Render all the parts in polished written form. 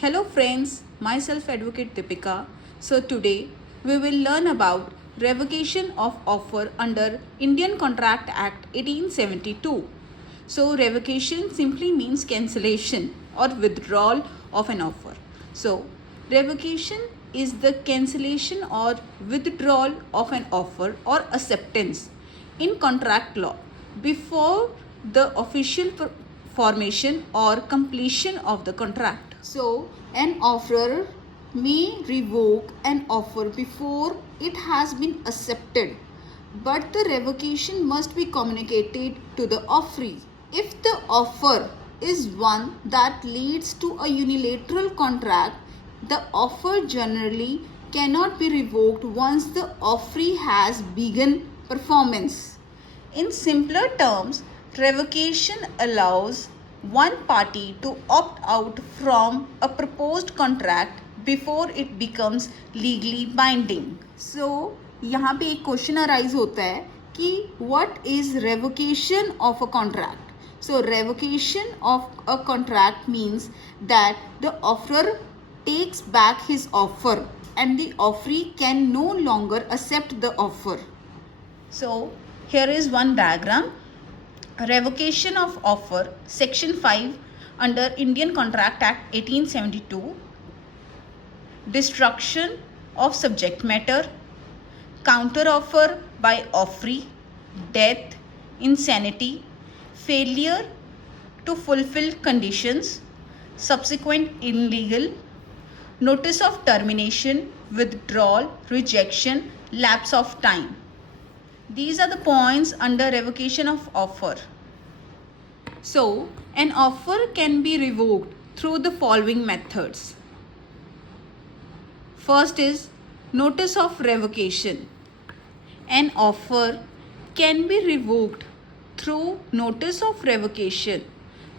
Hello friends, myself Advocate Deepika. So today we will learn about revocation of offer under Indian Contract Act 1872. So revocation simply means cancellation or withdrawal of an offer. So revocation is the cancellation or withdrawal of an offer or acceptance in contract law before the official formation or completion of the contract. So, an offeror may revoke an offer before it has been accepted, but the revocation must be communicated to the offeree. If the offer is one that leads to a unilateral contract, the offer generally cannot be revoked once the offeree has begun performance. In simpler terms, revocation allows one party to opt out from a proposed contract before it becomes legally binding. So, यहाँ पे एक question arise होता है कि what is revocation of a contract? So, revocation of a contract means that the offerer takes back his offer and the offeree can no longer accept the offer. So, here is one diagram. Revocation of offer, Section 5 under Indian Contract Act 1872. Destruction of subject matter, counter offer by offeree, death, insanity, failure to fulfill conditions, subsequent illegal, notice of termination, withdrawal, rejection, lapse of time. These are the points under revocation of offer. So, an offer can be revoked through the following methods. First is notice of revocation. An offer can be revoked through notice of revocation.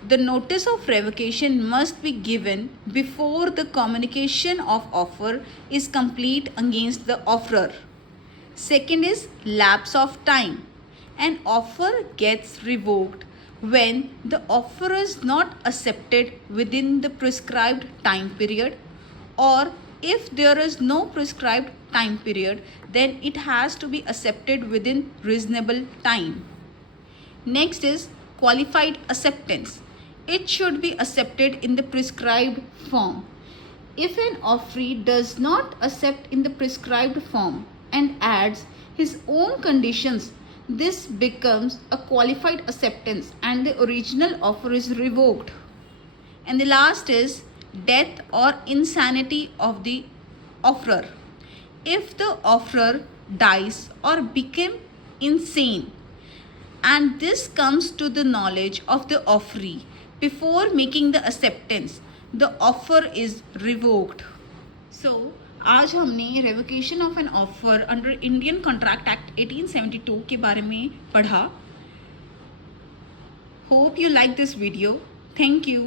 The notice of revocation must be given before the communication of offer is complete against the offerer. Second is lapse of time. An offer gets revoked when the offer is not accepted within the prescribed time period, or if there is no prescribed time period, then it has to be accepted within reasonable time. Next is qualified acceptance. It should be accepted in the prescribed form. If an offeree does not accept in the prescribed form and adds his own conditions, this becomes a qualified acceptance and the original offer is revoked. And the last is death or insanity of the offerer. If the offerer dies or becomes insane, and this comes to the knowledge of the offeree before making the acceptance, the offer is revoked. So, आज हमने revocation of an offer under Indian contract act 1872 के बारे में पढ़ा. Hope you like this video. Thank you.